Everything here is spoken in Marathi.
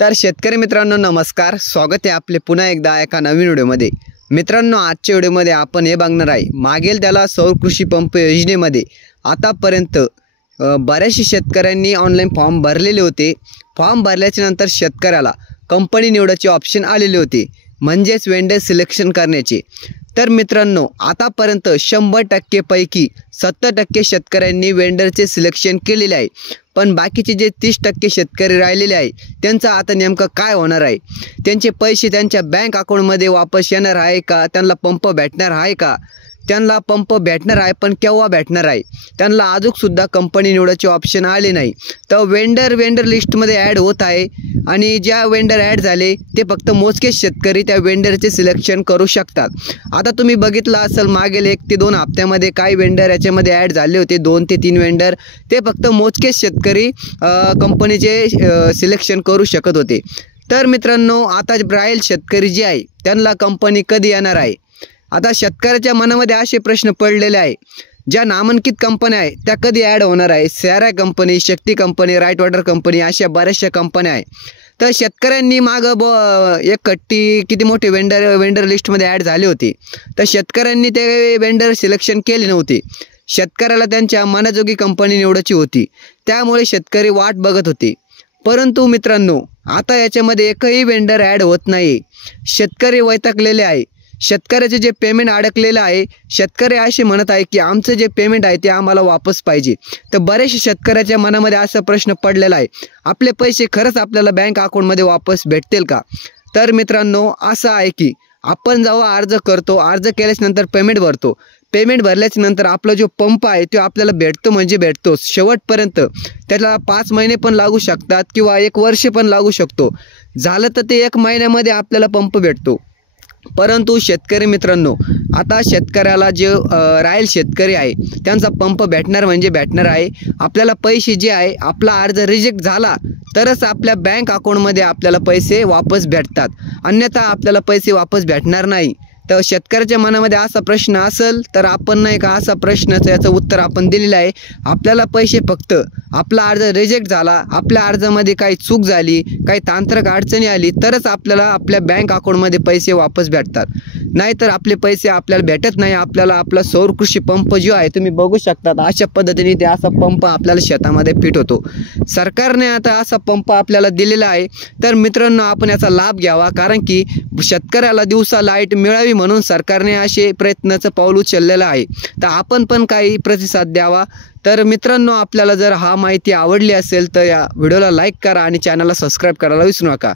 तर शेतकरी मित्रांनो नमस्कार, स्वागत आहे आपले पुन्हा एकदा एका नवीन व्हिडिओमध्ये। मित्रांनो आजच्या व्हिडिओमध्ये आपण हे बघणार आहे मागेल त्याला सौर कृषी पंप योजनेमध्ये आतापर्यंत बऱ्याचशा शेतकऱ्यांनी ऑनलाईन फॉर्म भरलेले होते। फॉर्म भरल्याच्या नंतर शेतकऱ्याला कंपनी निवडायचे ऑप्शन आलेले होते, म्हणजेच वेंडर सिलेक्शन करण्याचे। तर मित्रांनो आतापर्यंत 100% पैकी 70% शेतकऱ्यांनी वेंडरचे सिलेक्शन केलेले आहे, पण बाकीचे जे 30% शेतकरी राहिलेले आहे त्यांचं आता नेमकं काय होणार आहे? त्यांचे पैसे त्यांच्या बँक अकाउंटमध्ये वापस येणार आहे का? त्यांना पंप भेटणार आहे का? त्यांना पंप भेटणार आहे, पण केव्हा भेटणार आहे? त्यांना अजूनसुद्धा कंपनी निवडायचे ऑप्शन आले नाही। तर वेंडर लिस्टमध्ये ॲड होत आहे आणि ज्या वेंडर ॲड झाले ते फक्त मोजकेच शेतकरी त्या वेंडरचे सिलेक्शन करू शकतात। आता तुम्ही बघितलं असेल मागील 1 ते 2 हप्त्यामध्ये काही वेंडर याच्यामध्ये ॲड झाले होते, 2 ते 3 वेंडर, ते फक्त मोजकेच शेतकरी कंपनीचे सिलेक्शन करू शकत होते। तर मित्रांनो आता राहील शेतकरी जे आहे त्यांना कंपनी कधी येणार आहे? आता शेतकऱ्याच्या मनामध्ये असे प्रश्न पडलेले आहे, ज्या नामांकित कंपन्या आहे त्या कधी ॲड होणार आहे? सॅरा कंपनी, शक्ती कंपनी, राईट वॉटर कंपनी, अशा बऱ्याचशा कंपन्या आहे। तर शेतकऱ्यांनी एक कट्टी किती मोठे वेंडर लिस्टमध्ये ॲड झाले होते, तर शेतकऱ्यांनी ते वेंडर सिलेक्शन केले नव्हते। शेतकऱ्याला त्यांच्या मनाजोगी कंपनी निवडायची होती, त्यामुळे शेतकरी वाट बघत होते। परंतु मित्रांनो आता याच्यामध्ये एकही वेंडर ॲड होत नाही। शेतकरी वैतागलेले आहे, शेतकऱ्याचे जे पेमेंट अडकलेलं आहे, शेतकरी असे म्हणत आहे की आमचं जे पेमेंट आहे ते आम्हाला वापस पाहिजे। तर बरेचशा शेतकऱ्याच्या मनामध्ये असा प्रश्न पडलेला आहे, आपले पैसे खरंच आपल्याला बँक अकाउंटमध्ये वापस भेटतील का? तर मित्रांनो असं आहे की आपण जेव्हा अर्ज करतो, अर्ज केल्याच्यानंतर पेमेंट भरतो, पेमेंट भरल्याच्यानंतर आपला जो पंप आहे तो आपल्याला भेटतो म्हणजे भेटतो शेवटपर्यंत। त्याला 5 महिने पण लागू शकतात किंवा 1 वर्ष पण लागू शकतो, झालं तर ते 1 महिन्यामध्ये आपल्याला पंप भेटतो। परंतु शेतकरी मित्रांनो आता शेतकऱ्याला जे राहील शेतकरी आहे त्यांचा पंप भेटणार म्हणजे भेटणार आहे। आपल्याला पैसे जे आहे, आपला अर्ज रिजेक्ट झाला तरच आपल्या बँक अकाउंटमध्ये आपल्याला पैसे वापस भेटतात, अन्यथा आपल्याला पैसे वापस भेटणार नाही। तर शेतकऱ्याच्या मनामध्ये असा प्रश्न असेल तर आपण नाही का असा प्रश्नाचं याचं उत्तर आपण दिलेलं आहे। आपल्याला पैसे फक्त आपला अर्ज रिजेक्ट झाला, आपल्या अर्जामध्ये काही चूक झाली, काही तांत्रिक अडचणी आली तरच आपल्याला आपल्या बँक अकाउंटमध्ये पैसे वापस भेटतात, नाहीतर आपले पैसे आपल्याला भेटत नाही। आपल्याला आपला सौर कृषी पंप जो आहे तुम्ही बघू शकतात अशा पद्धतीने ते असा पंप आपल्याला शेतामध्ये फिट होतो। सरकारने आता असा पंप आपल्याला दिलेला आहे, तर मित्रांनो आपण याचा लाभ घ्यावा, कारण की शेतकऱ्याला दिवसा लाईट मिळावी म्हणून सरकारने असे प्रयत्नाचं पाऊल उचललेलं आहे। तर आपण पण काही प्रतिसाद द्यावा। तर मित्रांनो आपल्याला जर हा माहिती आवडली असेल तर या व्हिडिओला लाईक करा आणि चॅनलला सबस्क्राईब करायला विसरू नका।